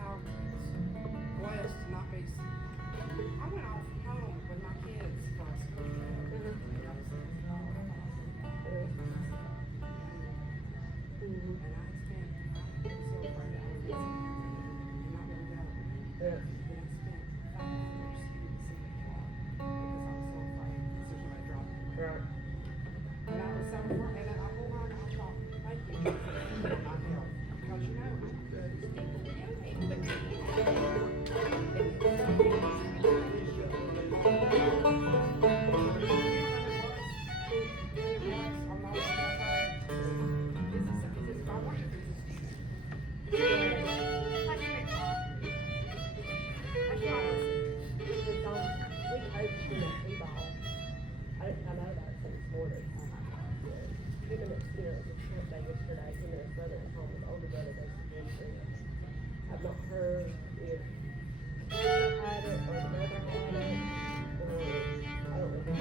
how blessed to not be. I went off home with my kids for a school trip. And I had spent, I was so afraid I was missing and not going to go. Yeah. Then I spent 5 hours in the city car because I was so afraid that somebody dropped me. Right. And I was so afraid, and I pulled on, I thought, thank you, Jesus, for my health. Because you know, these people kill me. I know that since morning. Even at school, it was short day yesterday, him and his brother was home, his older brother goes to gym. I've not heard if he had it or the mother had it, or I don't know who it is.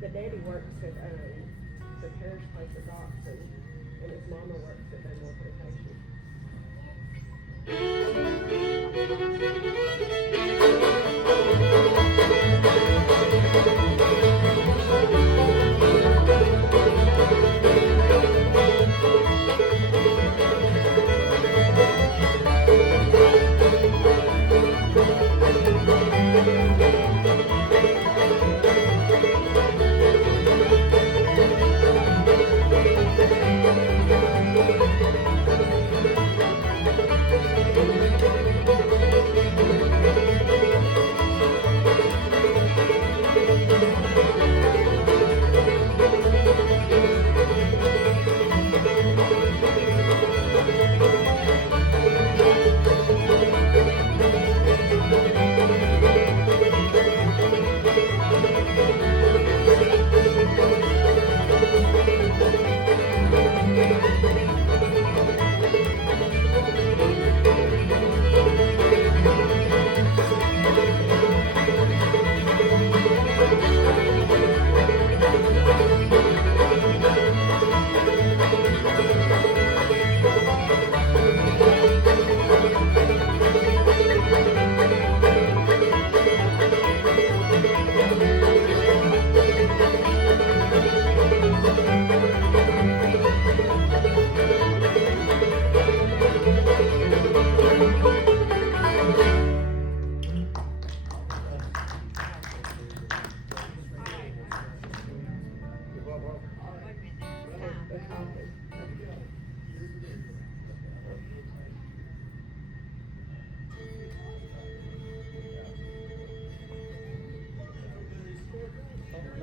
The daddy works at the parish place at Doxon, and his mama works at Benmore Plantation.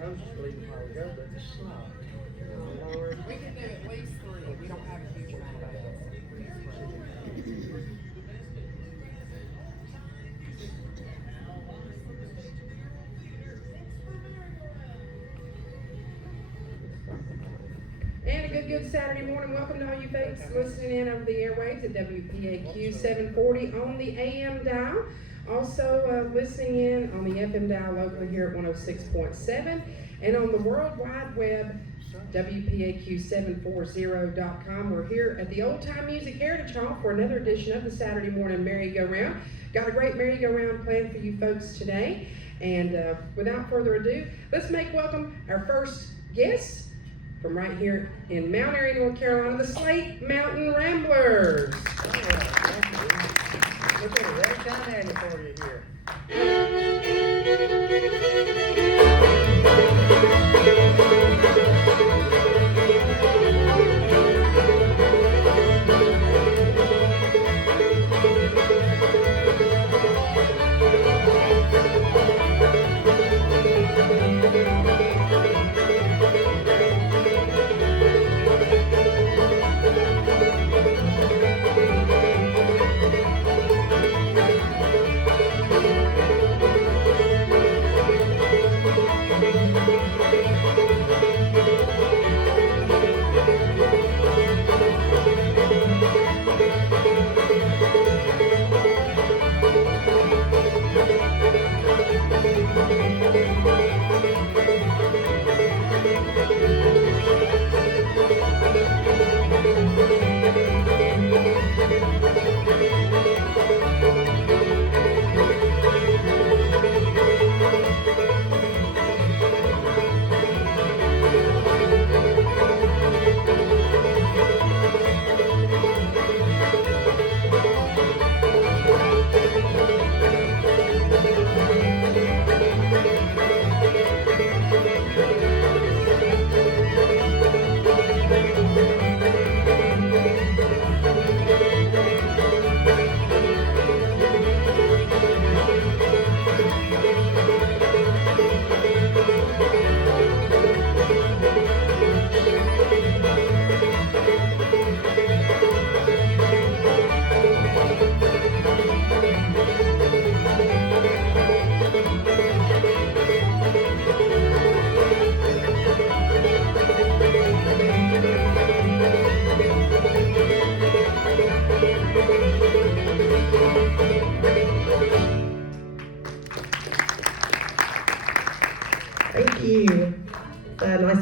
I was just leaving a while ago, but it's slow. Oh, Lord. We can do at least 3. We don't have a huge amount of days. And a good Saturday morning. Welcome to all you folks listening in over the airwaves at WPAQ 740 on the AM dial. Also listening in on the FM dial locally here at 106.7 and on the World Wide Web, WPAQ740.com. We're here at the Old Time Music Heritage Hall for another edition of the Saturday Morning Merry-Go-Round. Got a great merry-go-round planned for you folks today. And without further ado, let's make welcome our first guest from right here in Mount Airy, North Carolina, the Slate Mountain Ramblers. Look at it, right down Andy for you here.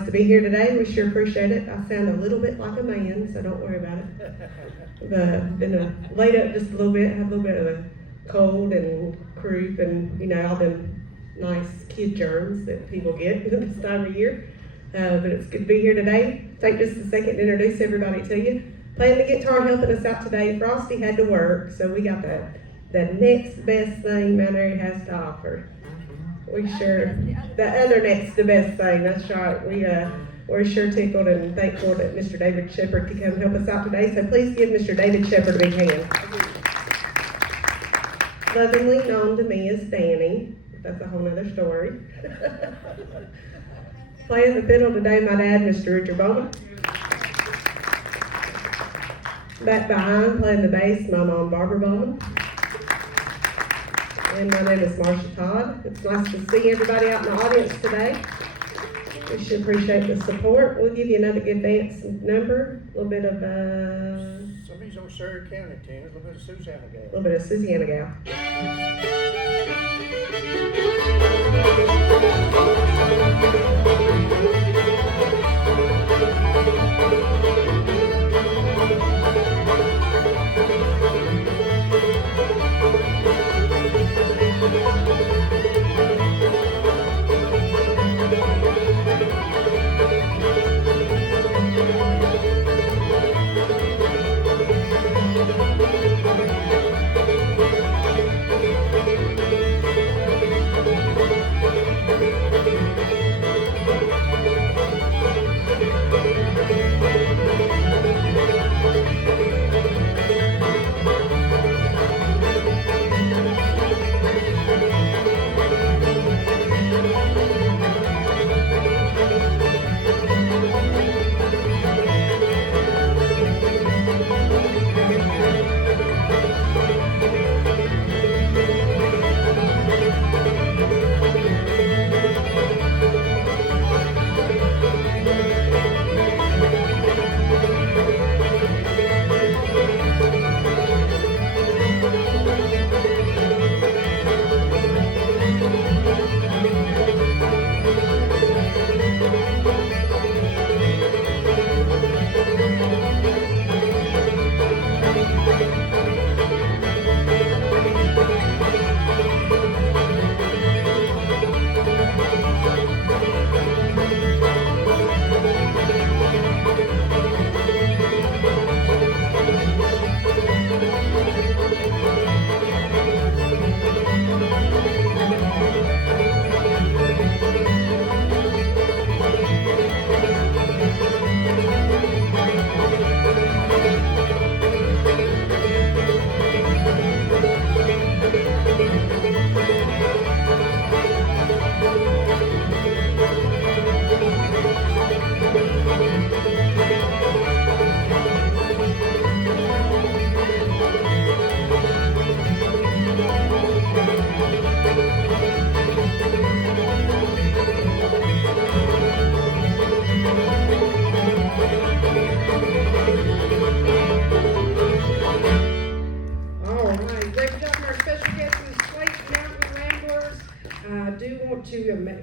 to be here today. We sure appreciate it. I sound a little bit like a man, so don't worry about it. Been laid up just a little bit, had a little bit of a cold and croup and, you know, all them nice kid germs that people get this time of year. But it's good to be here today. Take just a second to introduce everybody to you. Playing the guitar, helping us out today, Frosty had to work, so we got the next best thing Mount Airy has to offer. We sure, the other next to best thing, that's right. We're sure tickled and thankful that Mr. David Shepherd could come help us out today, so please give Mr. David Shepherd a big hand. Lovingly known to me as Danny, that's a whole other story. Playing the fiddle today, my dad, Mr. Richard Bowman. Back behind, playing the bass, my mom, Barbara Bowman. And my name is Marsha Todd. It's nice to see everybody out in the audience today. We should appreciate the support. We'll give you another good dance number, a little bit of Somebody's on Surrey County, Tina, a little bit of Susanna Gal. a little bit of Susanna Gal.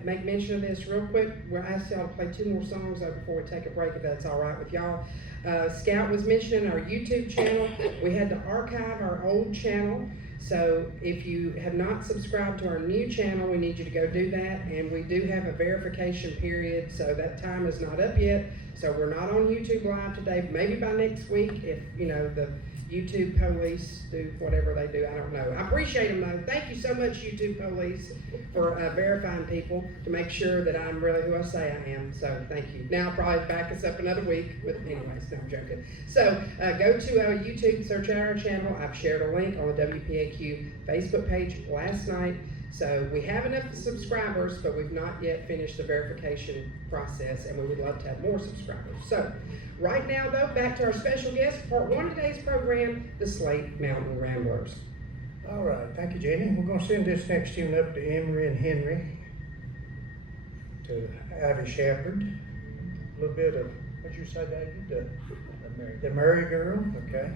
Make mention of this real quick. We'll ask y'all to play 2 more songs before we take a break, if that's all right with y'all. Scout was mentioning our YouTube channel. We had to archive our old channel. So if you have not subscribed to our new channel, we need you to go do that. And we do have a verification period, so that time is not up yet. So we're not on YouTube Live today. Maybe by next week, if you know the YouTube police do whatever they do, I don't know. I appreciate them though. Thank you so much, YouTube police, for verifying people to make sure that I'm really who I say I am. So thank you. Now I'll probably back us up another week. Anyways, no, I'm joking. So go to our YouTube, search out our channel. I've shared a link on the WPAQ Facebook page last night. So we have enough subscribers, but we've not yet finished the verification process, and we would love to have more subscribers. So right now, though, back to our special guest, part 1 of today's program, the Slate Mountain Ramblers. All right, thank you, Jenny. We're going to send this next tune up to Emery and Henry, to Ivy Shepherd. A little bit of, what'd you say, David? The Murray Girl, okay.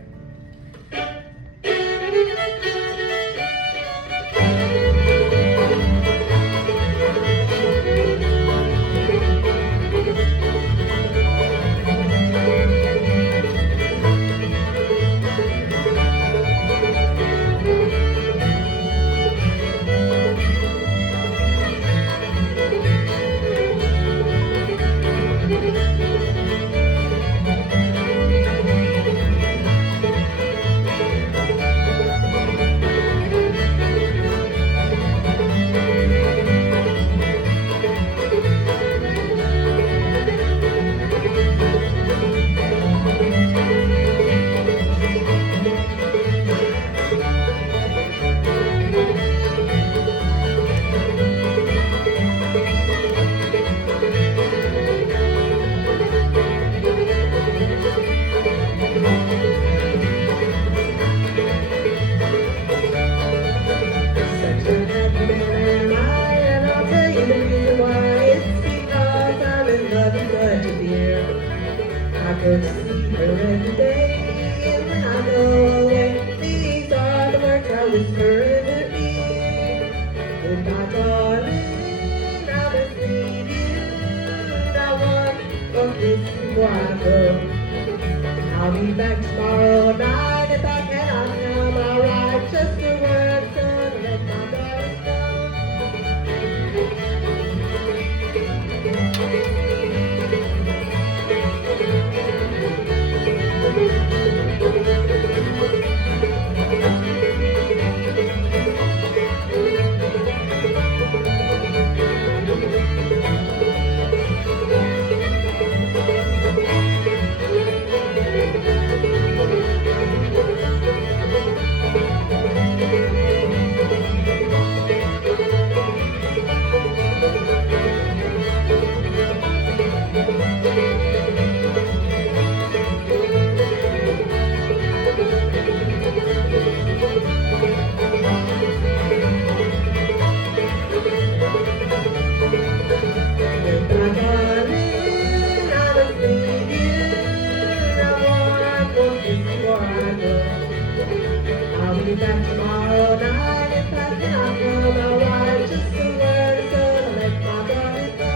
I'll be back tomorrow night if I cannot come. I'll write just the words and let my body go.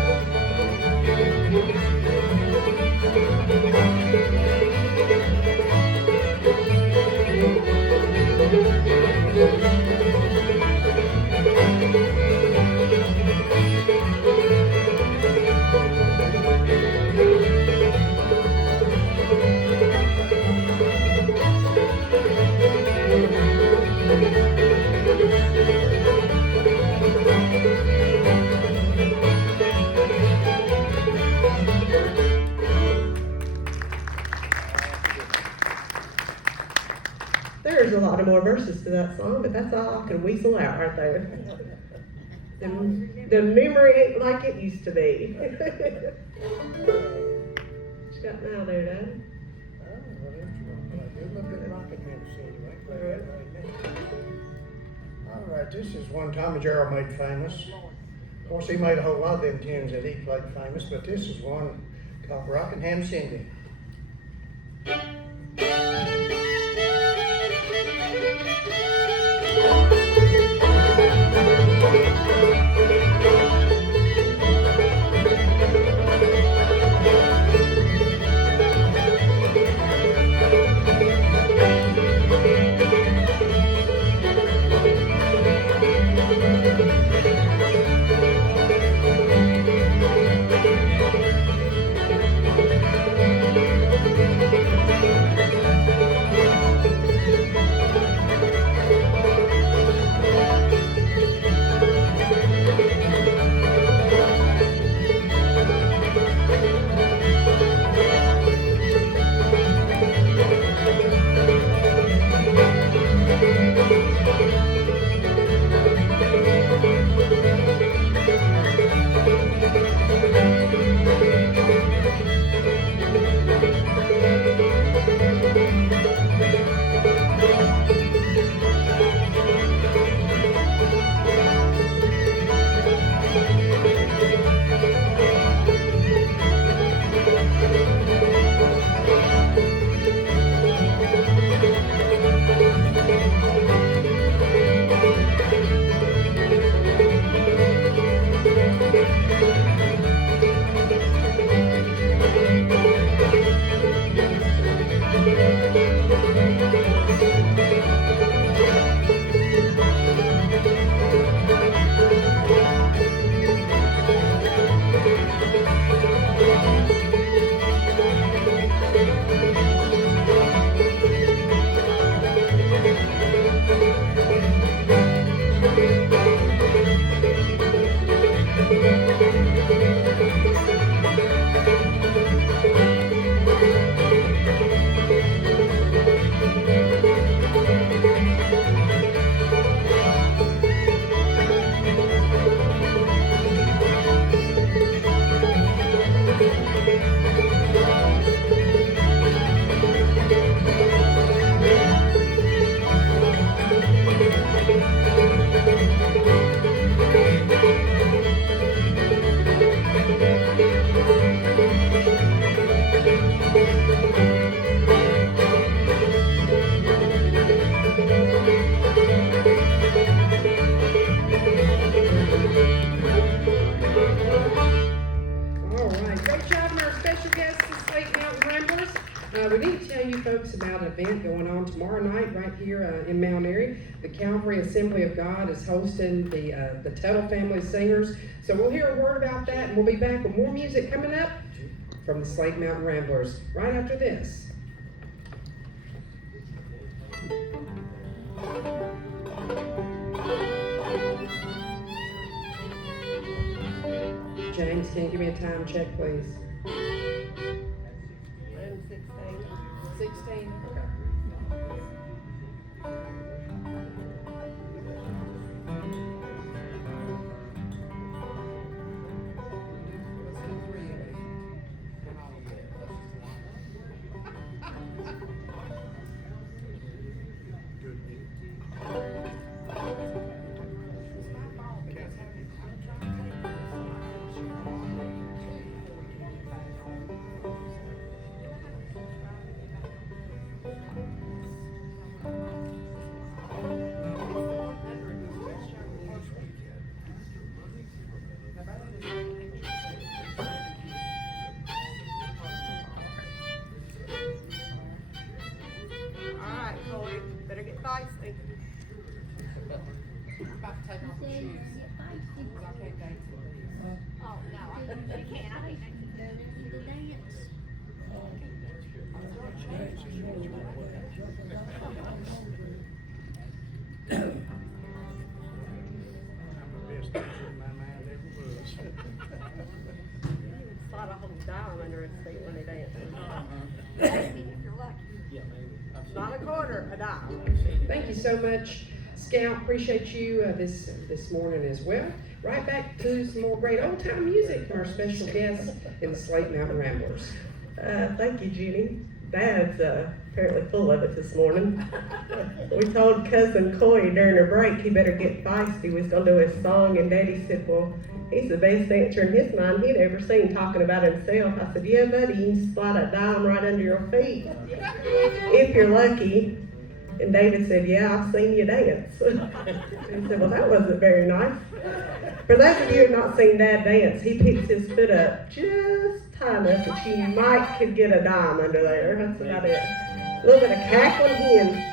There's a lot of more verses to that song, but that's all I can weasel out right there. The memory ain't like it used to be. What you got now there, Dad? All right, this is one Tommy Jarrell made famous. Of course, he made a whole lot of them tunes that he played famous, but this is one called Rockingham Cindy. We need to tell you folks about an event going on tomorrow night right here in Mount Airy. The Calvary Assembly of God is hosting the Tuttle Family Singers. So we'll hear a word about that, and we'll be back with more music coming up from the Slate Mountain Ramblers right after this. James, can you give me a time check, please? 16. Okay. take off her shoes. Cause I can't dance in these. Oh, no, you can't, I think I can go to the dance. I was gonna change the shoes, but I didn't. I'm the best dancer my mind ever was. Slide a whole dime under his feet when he dances. Maybe if you're lucky. Yeah, maybe. Not a quarter, a dime. Thank you so much, Scout. Appreciate you this morning as well. Right back to some more great old time music from our special guests in the Slate Mountain Ramblers. Thank you, Judy. Dad's apparently full of it this morning. We told cousin Coy during a break he better get feisty. We was gonna do his song, and Daddy said, "Well, he's the best dancer in his mind he'd ever seen talking about himself." I said, "Yeah, buddy, you can slide a dime right under your feet if you're lucky." And David said, "Yeah, I've seen you dance." He said, "Well, that wasn't very nice." For those of you who have not seen Dad dance, he picks his foot up just high enough that you might could get a dime under there. That's about it. A little bit of cackling hen.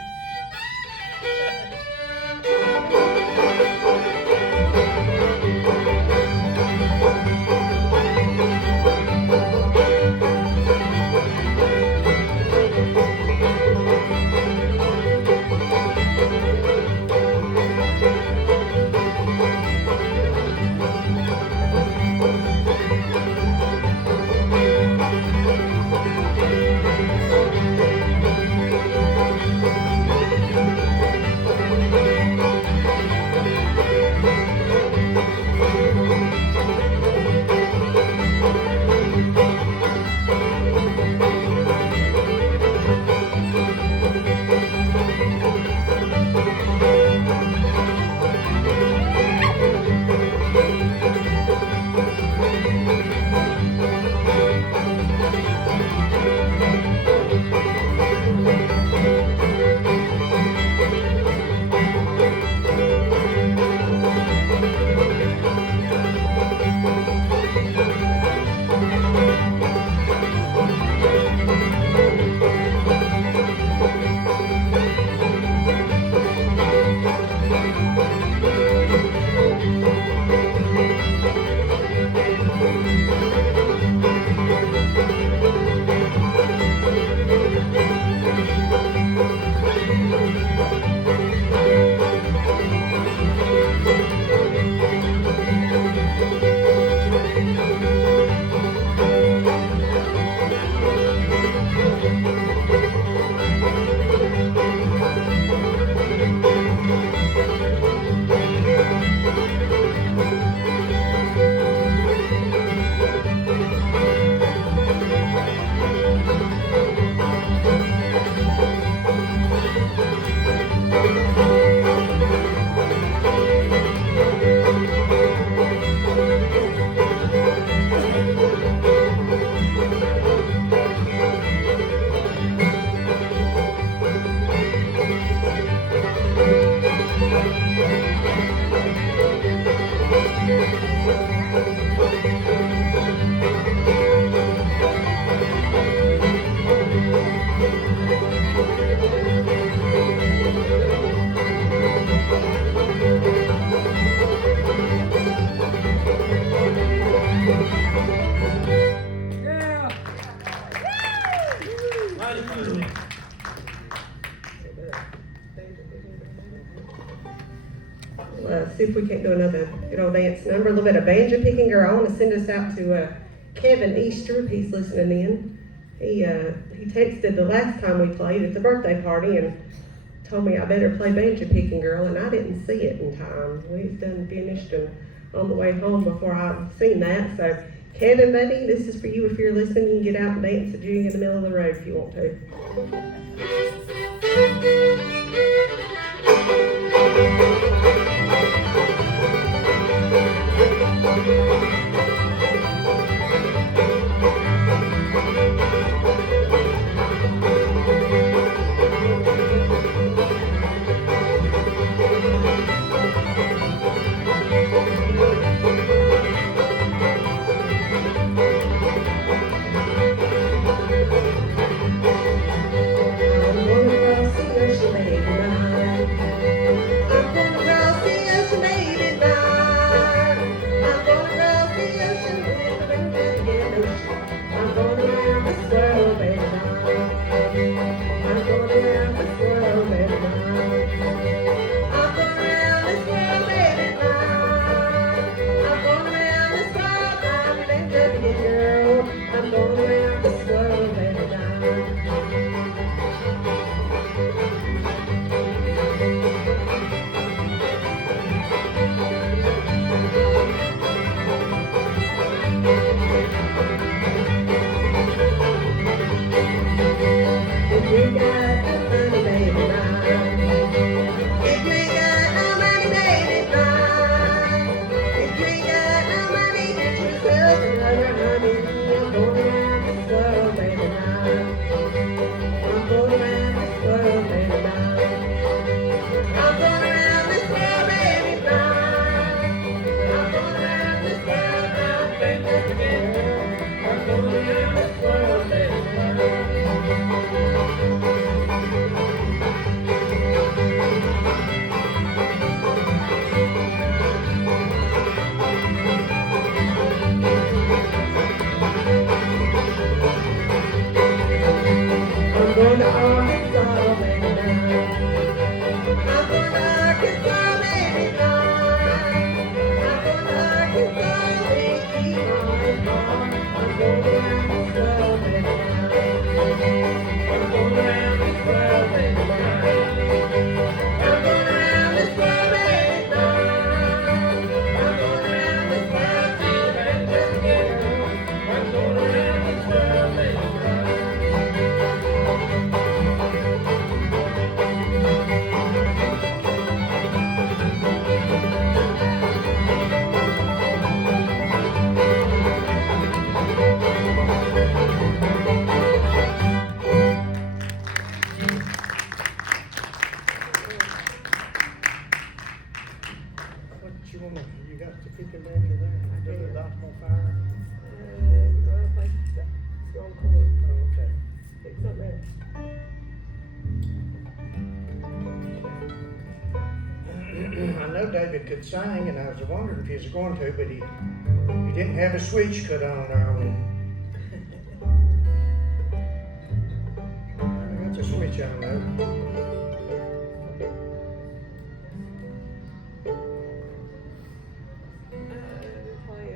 See if we can't do another good old dance number. A little bit of banjo picking girl. I want to send us out to Kevin Easter if he's listening in. He texted the last time we played at the birthday party and told me I better play banjo picking girl, and I didn't see it in time. We was done finished and on the way home before I seen that. So Kevin, buddy, this is for you. If you're listening, you can get out and dance a jig in the middle of the road if you want to. I'm gonna cross the ocean, baby, on the, you got the picking banjo there? Does it light them on fire? Well, I think it's on court. Oh, okay. Pick something else. I know David could sing, and I was wondering if he was going to, but he didn't have a switch cut on there on him. That's a switch on there. Play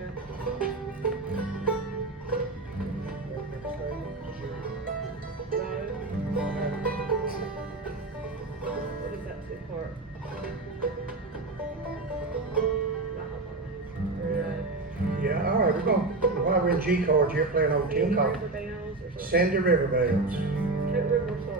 what is that two part? Yeah, all right, we're going, while we're in G chords, you're playing old tune called River Bells or something. Send the River Bells. Can't remember what song.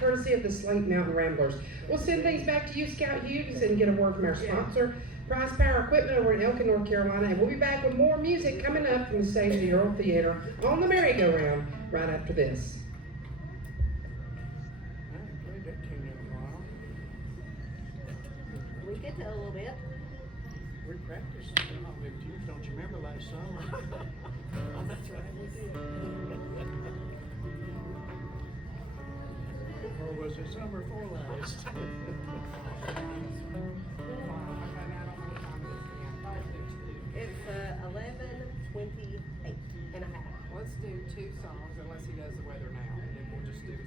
Courtesy of the Slate Mountain Ramblers. We'll send things back to you, Scout Hughes, and get a word from our sponsor, Price Power Equipment over in Elkin, North Carolina. And we'll be back with more music coming up from the stage of the Earl Theater on the merry-go-round right after this. I haven't played that tune in a while. We did that a little bit. We practiced some of it too, don't you remember last summer? Oh, that's right, we did. Or was it summer before last? It's 11:28 and a half. Let's do 2 songs unless he does the weather now, and then we'll just do his.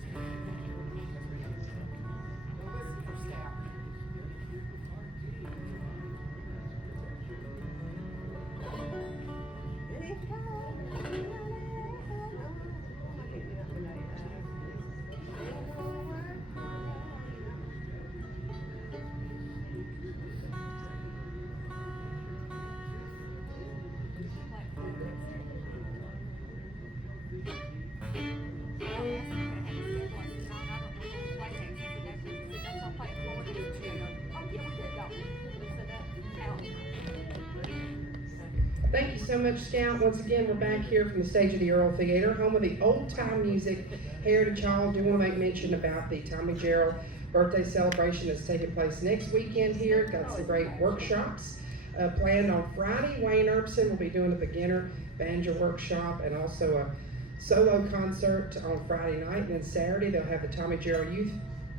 We'll listen for staff. Thank you so much, Scout. Once again, we're back here from the stage of the Earl Theater, home of the Old Time Music Heritage Hall. I do want to make mention about the Tommy Gerald birthday celebration that's taking place next weekend here. Got some great workshops planned on Friday. Wayne Erbson will be doing a beginner banjo workshop and also a solo concert on Friday night. And then Saturday, they'll have the Tommy Gerald Youth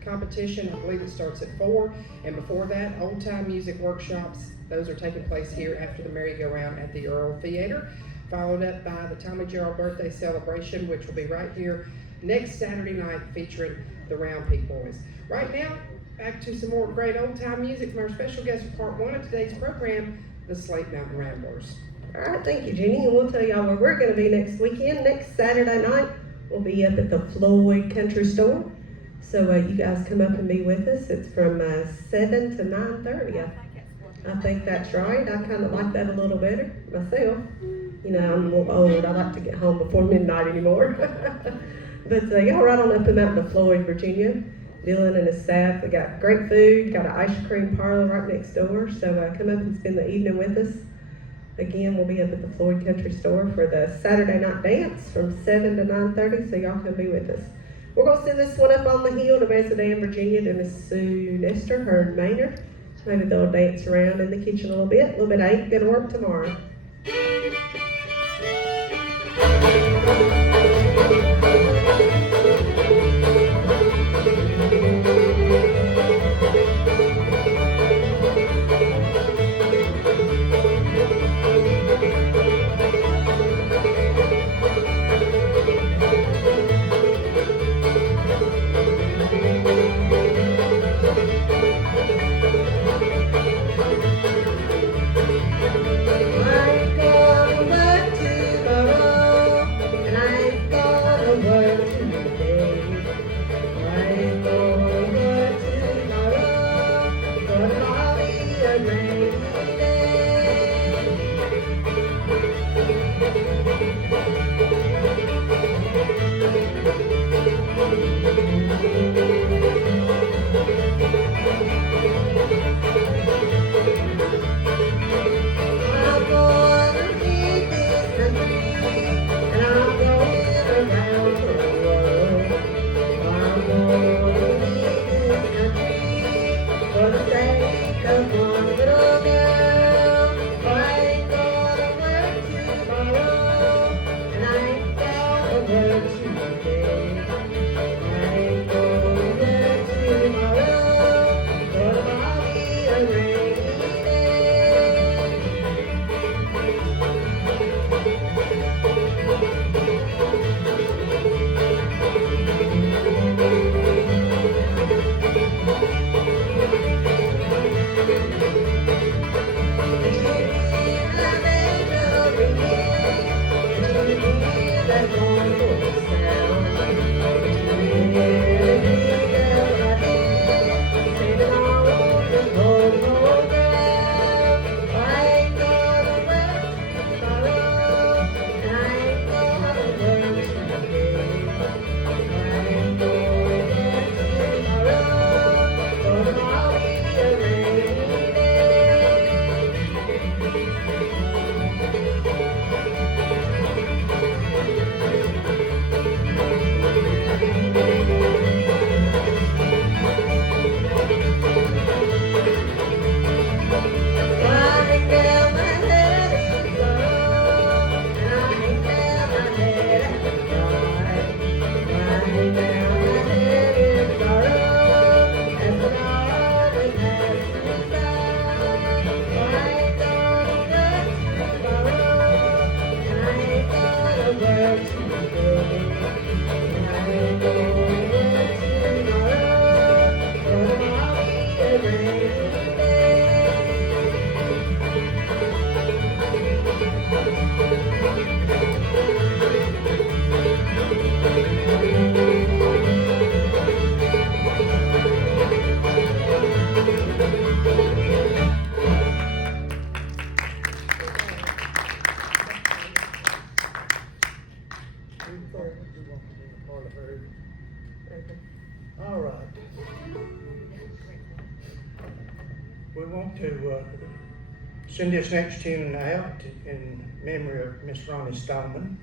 competition. I believe it starts at 4. And before that, old time music workshops. Those are taking place here after the merry-go-round at the Earl Theater, followed up by the Tommy Gerald birthday celebration, which will be right here next Saturday night featuring the Round Peak Boys. Right now, back to some more great old time music from our special guest for part 1 of today's program, the Slate Mountain Ramblers. All right, thank you, Jenny, and we'll tell y'all where we're gonna be next weekend. Next Saturday night, we'll be up at the Floyd Country Store. So you guys come up and be with us. It's from 7 to 9:30. I think that's right. I kind of like that a little better myself. You know, I'm a little old. I like to get home before midnight anymore. But y'all right on up and out to Floyd, Virginia. Dylan and his staff, they got great food, got an ice cream parlor right next door. So come up and spend the evening with us. Again, we'll be up at the Floyd Country Store for the Saturday night dance from 7 to 9:30. So y'all come be with us. We're going to send this one up on the hill to Macedonia, Virginia, to Miss Sue Nestor, her and Maynard. Maybe they'll dance around in the kitchen a little bit of ain't gonna work tomorrow. All right. We want to send this next tune out in memory of Miss Ronnie Stoneman,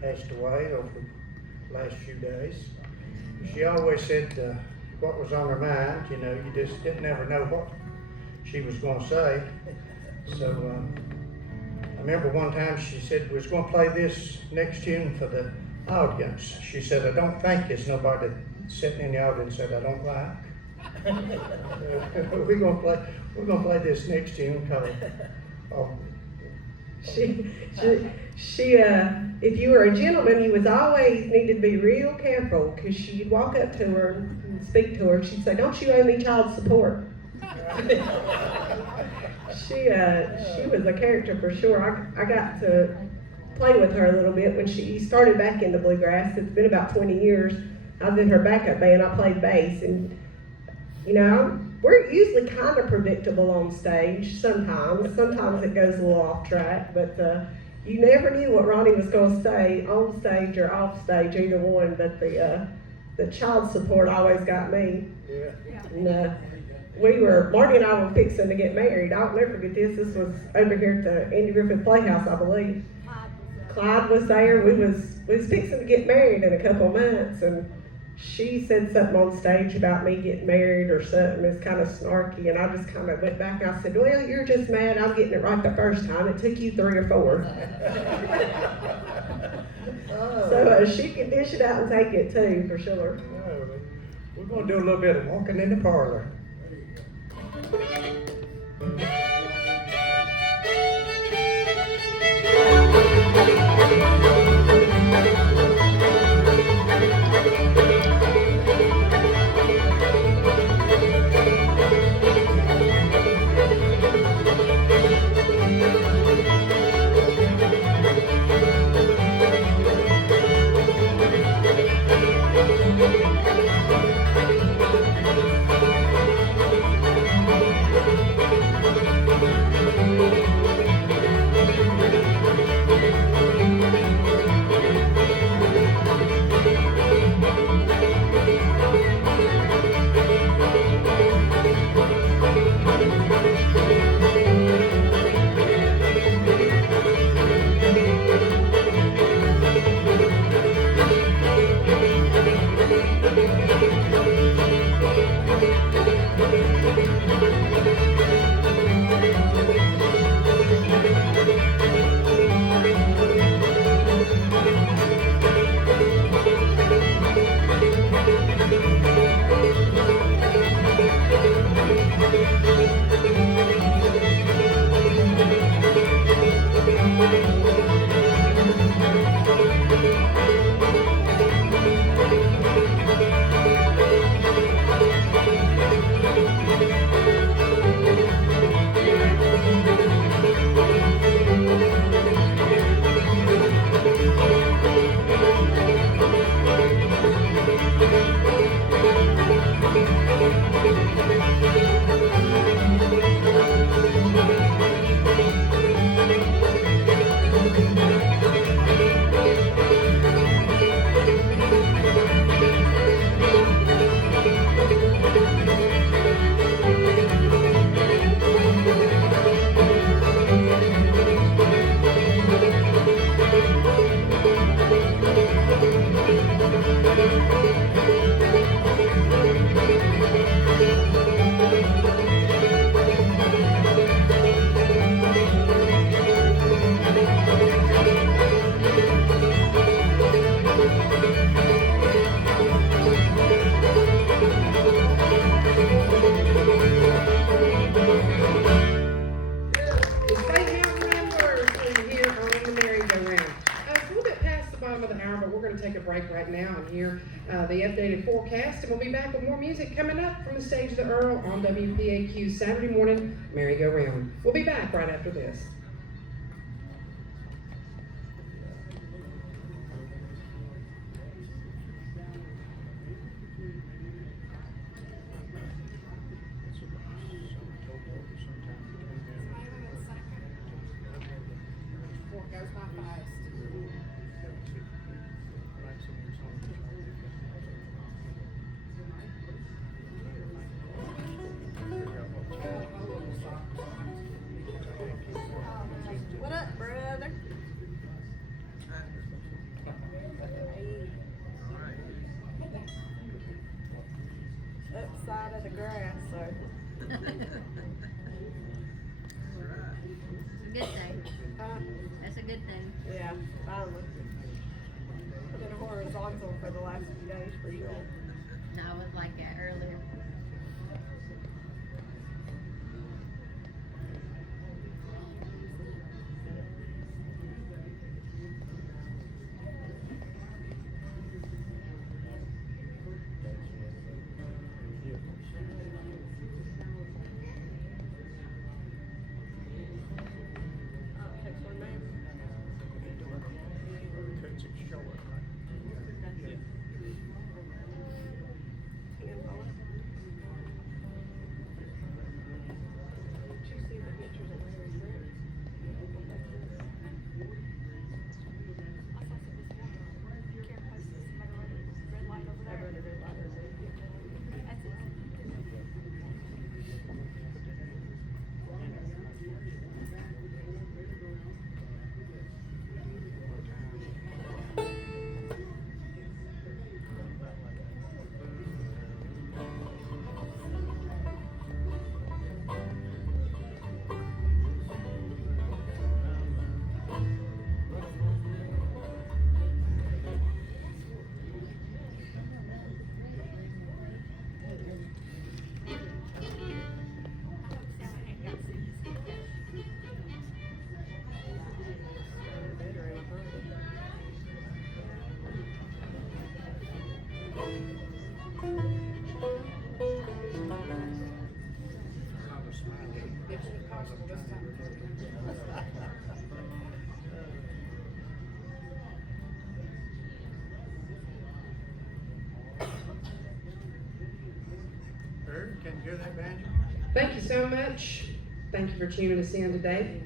passed away over the last few days. She always said what was on her mind, you know, you just didn't never know what she was going to say. So I remember one time she said we was going to play this next tune for the audience. She said, I don't think there's nobody sitting in the audience that I don't like. We're gonna play this next tune called, If you were a gentleman, you was always needed to be real careful, cause she'd walk up to her and speak to her, she'd say, "Don't you owe me child support?" She was a character for sure. I got to play with her a little bit when she started back into bluegrass. It's been about 20 years. I was in her backup band, I played bass, and you know, we're usually kind of predictable on stage sometimes. Sometimes it goes a little off track, but you never knew what Ronnie was going to say on stage or off stage, either one. But the child support always got me. yeah. And Marty and I were fixing to get married. I'll never forget this. This was over here at the Andy Griffith Playhouse, I believe. Clyde was there. We was fixing to get married in a couple of months, and she said something on stage about me getting married or something. It's kind of snarky, and I just kind of went back and I said, "Well, you're just mad I'm getting it right the first time. It took you 3 or 4. So she can dish it out and take it too, for sure. We're gonna do a little bit of walking in the parlor. The updated forecast, and we'll be back with more music coming up from the stage of the Earl on WPAQ Saturday morning merry-go-round. We'll be back right after this. Before it goes by fast. What up, brother? Upside of the grass, so. It's a good thing. That's a good thing. Yeah, finally. I've been horizontal for the last few days for sure. No, I was like that earlier. Text one name. Ten Paula. Did you see the pictures of Larry's room? I read a red light over there. Mission Impossible this time. Bird, can you hear that banjo? Thank you so much. Thank you for tuning us in today.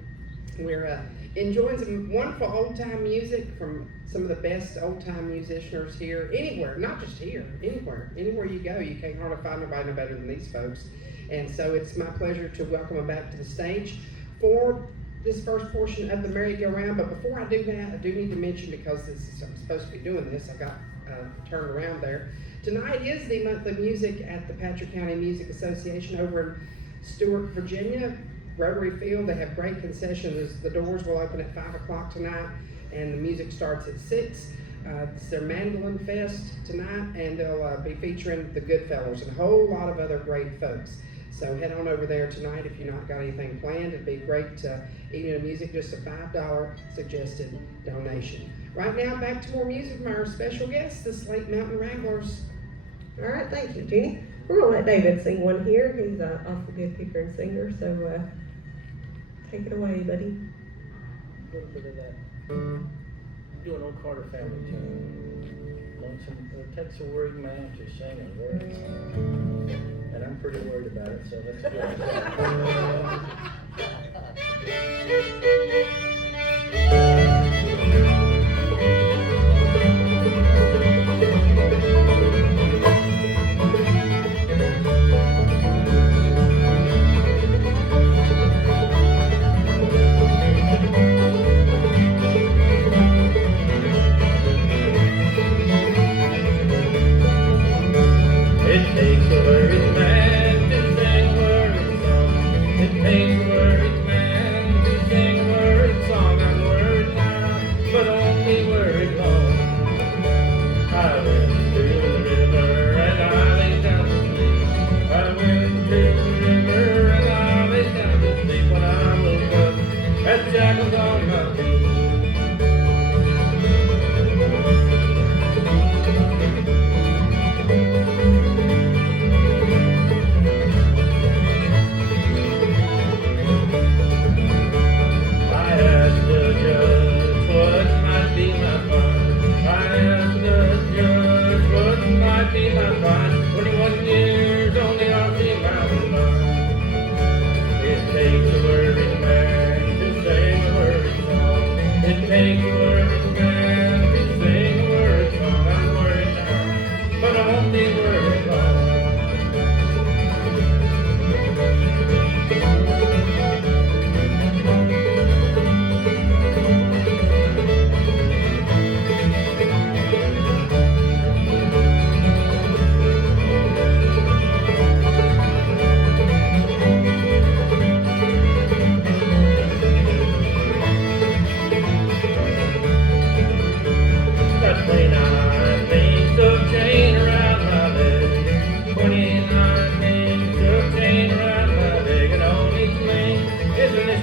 We're enjoying some wonderful old time music from some of the best old time musicians here, anywhere, not just here, anywhere. Anywhere you go, you can't hardly find nobody no better than these folks. And so it's my pleasure to welcome them back to the stage for this first portion of the merry-go-round. But before I do that, I do need to mention, because I'm supposed to be doing this, I got turned around there. Tonight is the month of music at the Patrick County Music Association over in Stewart, Virginia. Rotary Field, they have great concessions. The doors will open at 5 o'clock tonight, and the music starts at 6. It's their Mandolin Fest tonight, and they'll be featuring the Goodfellas and a whole lot of other great folks. So head on over there tonight if you've not got anything planned. It'd be great evening of music, just a $5 suggested donation. Right now, back to more music from our special guests, the Slate Mountain Wranglers. All right, thank you, Jenny. We're gonna let David sing one here. He's an awful good picker and singer, so take it away, buddy. A little bit of that. Do an old Carter family tune. Lonesome, it takes a worried man to sing a worried song. And I'm pretty worried about it, so let's do It takes a worried man to sing a worried song. It takes a worried man to sing a worried song. I'm worried now, but only worried long. I went to the river and I lay down to sleep. I went to the river and I lay down to sleep. When I woke up, that Jack was on my feet. It takes a worried man to sing a worried song.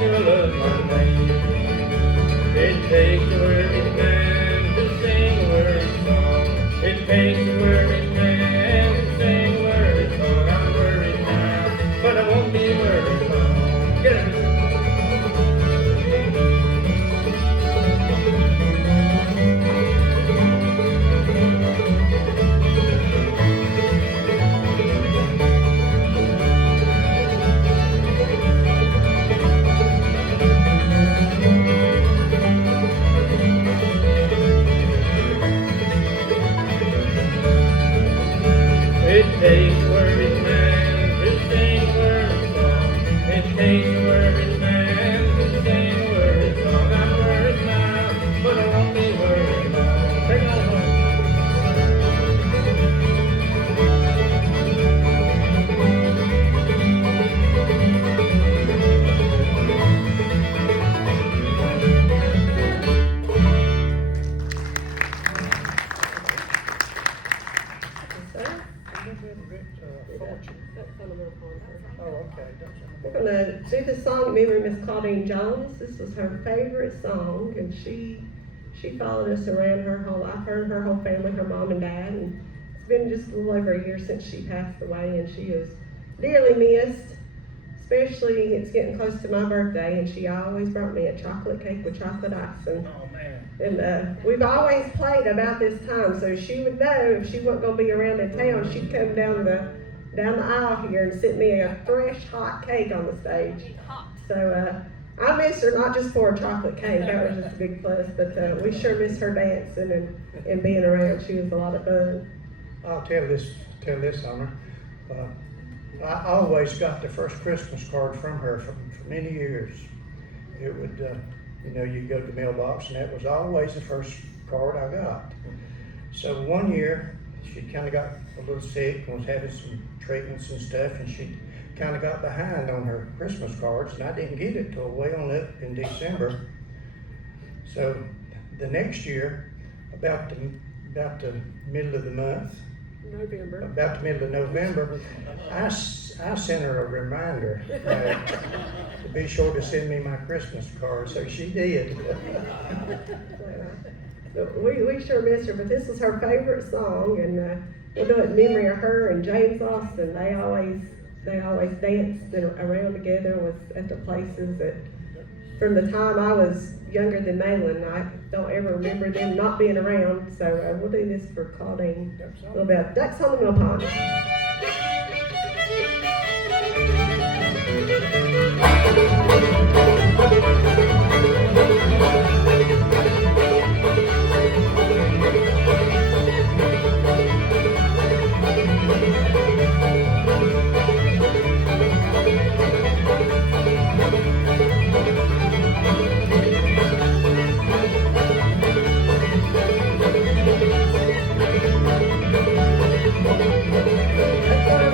you'll love my name. It takes a worried man to sing a worried song. It takes a worried man to sing a worried song. I'm worried now, but I won't be worried long. Get it. It takes a worried man to sing a worried song. It takes a worried man to sing a worried song. I'm worried now, but I won't be worried long. Take it on home. Sir? Fortune. That's fundamental concert. Oh, okay. We're gonna do the song in memory of Miss Claudine Jones. This was her favorite song, and she followed us around her whole life, her and her whole family, her mom and dad, and it's been just a little over a year since she passed away, and she is dearly missed. Especially, it's getting close to my birthday, and she always brought me a chocolate cake with chocolate icing. Oh, man. And we've always played about this time, so she would know if she wasn't gonna be around in town, she'd come down the aisle here and send me a fresh hot cake on the stage. Hot. So I miss her not just for a chocolate cake, that was just a big plus, but we sure miss her dancing and being around. She was a lot of fun. I'll tell this on her. I always got the first Christmas card from her for many years. It would, you'd go to the mailbox, and that was always the first card I got. So one year, she kind of got a little sick and was having some treatments and stuff, and she kind of got behind on her Christmas cards, and I didn't get it till way on up in December. So the next year, about the middle of the month, November. about the middle of November, I sent her a reminder to be sure to send me my Christmas card, so she did. But we sure miss her, but this was her favorite song, and we'll do it in memory of her and James Austin. They always danced around together, was at the places that, from the time I was younger than Malin, I don't ever remember them not being around. So we'll do this for Claudine. A little bit of Ducks on the Mill Pond. That's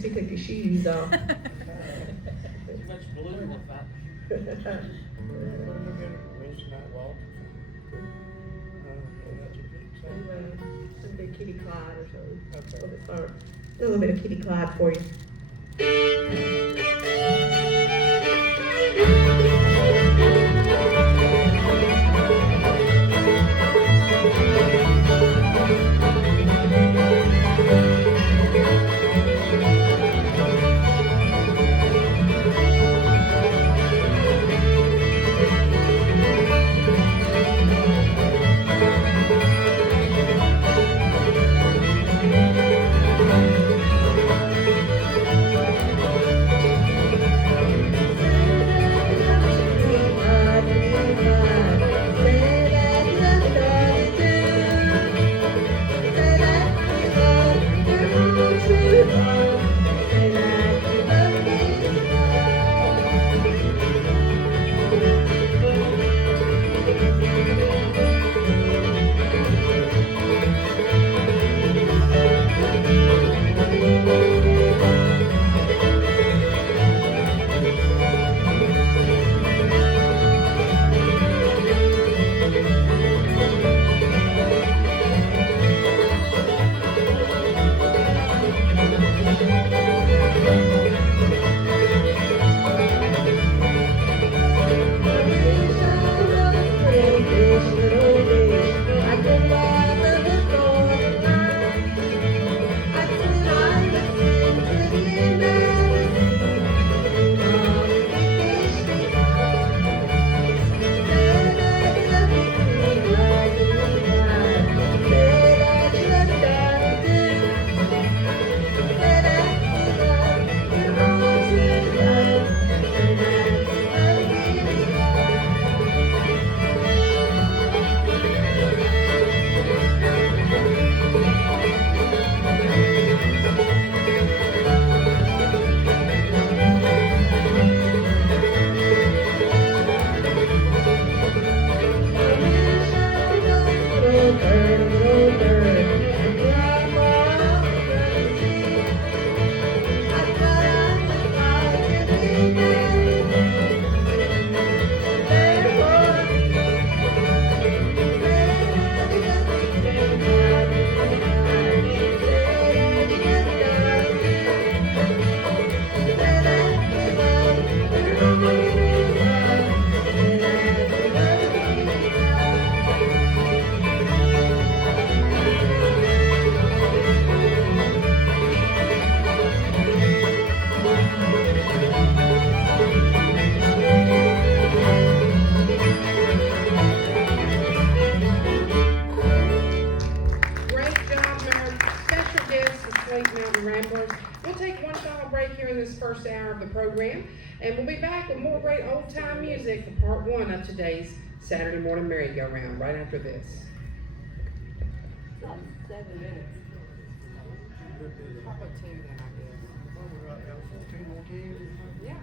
still take your shoes off. Too much blue in the fat. Wednesday night walk. That's a big thing. Some big Kitty Clyde or something. Okay. A little bit of Kitty Clyde for you. Program, and we'll be back with more great old-time music for part one of today's Saturday morning merry-go-round right after this. 7 minutes. Probably 2 then, I guess. 14 more kids. Yeah.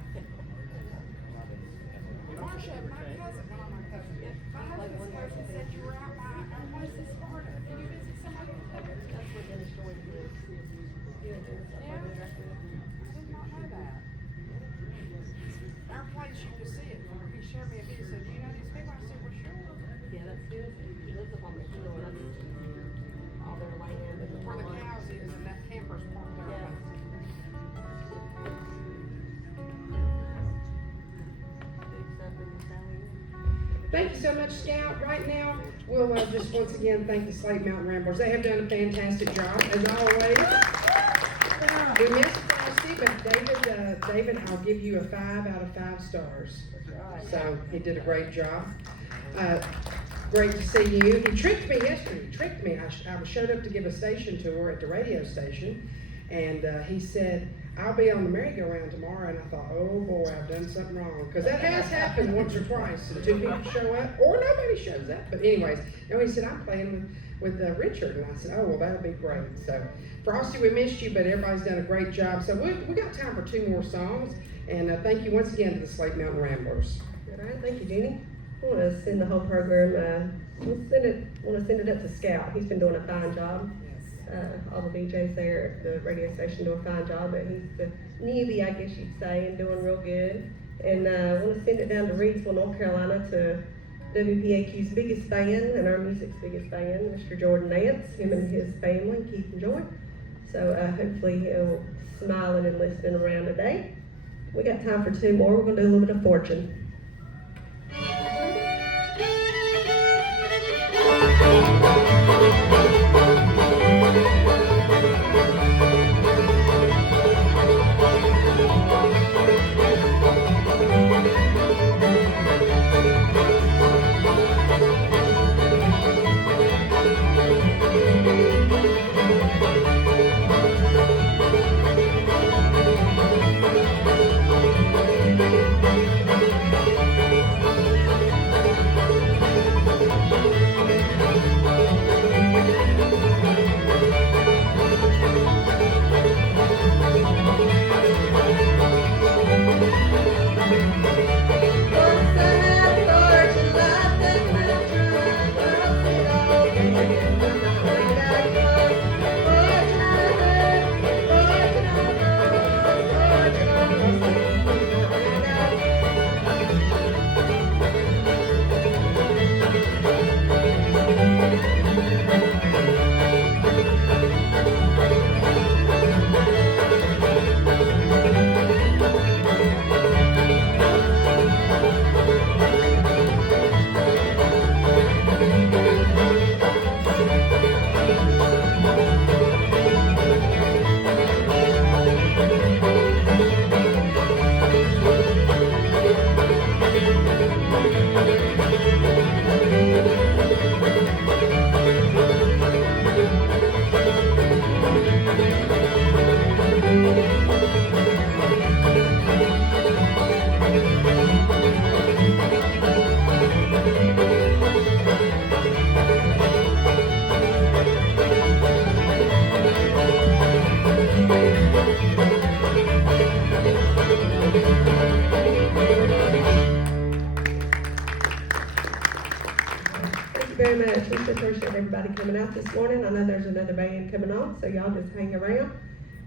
Marcia, my cousin, well, my cousin, my husband's cousin said you were out by, what is this, Florida? Did you visit somebody? That's where Dennis Jordan is. Yeah, Yeah? I did not know that. Our place, you can see it, he shared me a video, said, do you know these people? I said, well, sure. that's good. He lives up on the hill, and that's all their land. And Where the cows is and that camper's parked there. Yeah. Thank you so much, Scout. Right now, we'll just once again thank the Slate Mountain Ramblers. They have done a fantastic job, as always. We missed Frosty, but David, I'll give you a 5 out of 5 stars. So he did a great job. Great to see you. He tricked me yesterday. He tricked me. I showed up to give a station tour at the radio station, and he said, I'll be on the merry-go-round tomorrow, and I thought, oh boy, I've done something wrong. Because that has happened once or twice, and 2 people show up, or nobody shows up. But anyways, no, he said, I'm playing with Richard, and I said, oh, well, that'll be great. So, Frosty, we missed you, but everybody's done a great job. So we got time for 2 more songs, and thank you once again to the Slate Mountain Ramblers. All right, thank you, Jeannie. I want to send the whole program, want to send it up to Scout. He's been doing a fine job. Yes. all the VJs there at the radio station do a fine job, but he's the newbie, I guess you'd say, and doing real good. And I want to send it down to Reidsville, North Carolina, to WPAQ's biggest band and our music's biggest band, Mr. Jordan Nance, him and his family, Keith and Joy. So hopefully he'll smiling and listening around today. We got time for 2 more. We're going to do a little bit of Fortune. Very much. We should appreciate everybody coming out this morning. I know there's another band coming on, so y'all just hang around.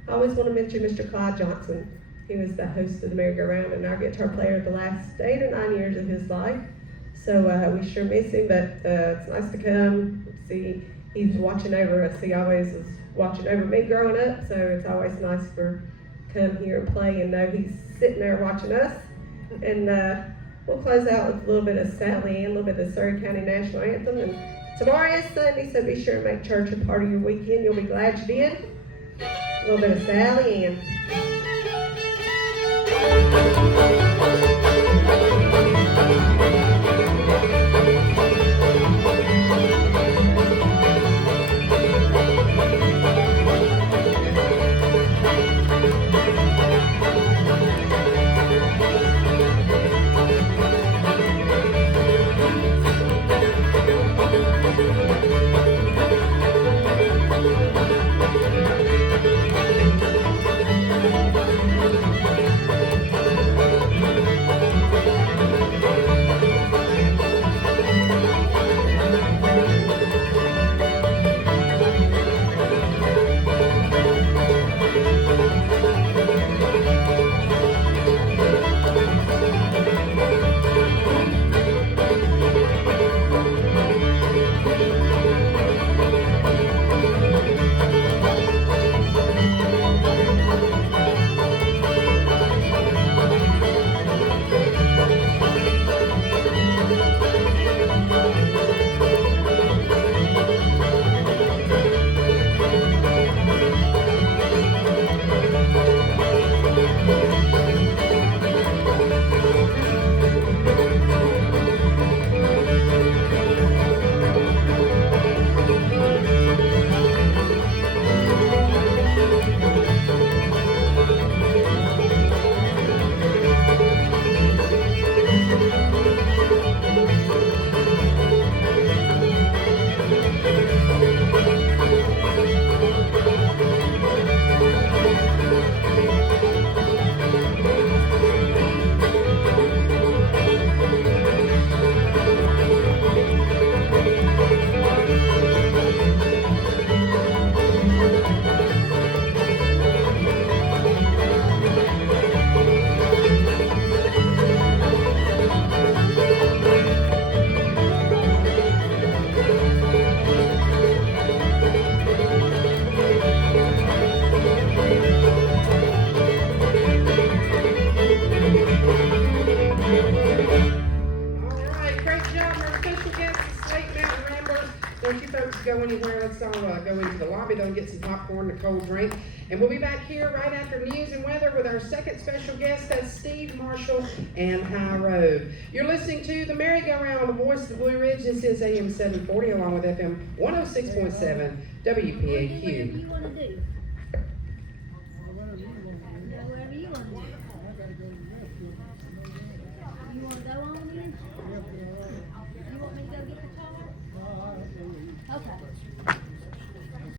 I always want to mention Mr. Clyde Johnson. He was the host of the merry-go-round and our guitar player the last 8 or 9 years of his life. So we sure miss him, but it's nice to come see. He was watching over us. He always was watching over me growing up, so it's always nice for come here and play and know he's sitting there watching us. And we'll close out with a little bit of Sally Ann, a little bit of Surrey County National Anthem. And tomorrow is Sunday, so be sure to make church a part of your weekend. You'll be glad you did. A little bit of Sally Ann. go anywhere. Let's all go into the lobby, though, and get some popcorn and a cold drink. And we'll be back here right after news and weather with our second special guest. That's Steve Marshall and High Road. You're listening to the Merry-Go-Round, the voice of the Blue Ridge. This is AM 740 along with FM 106.7 Do whatever WPAQ. you wanna do.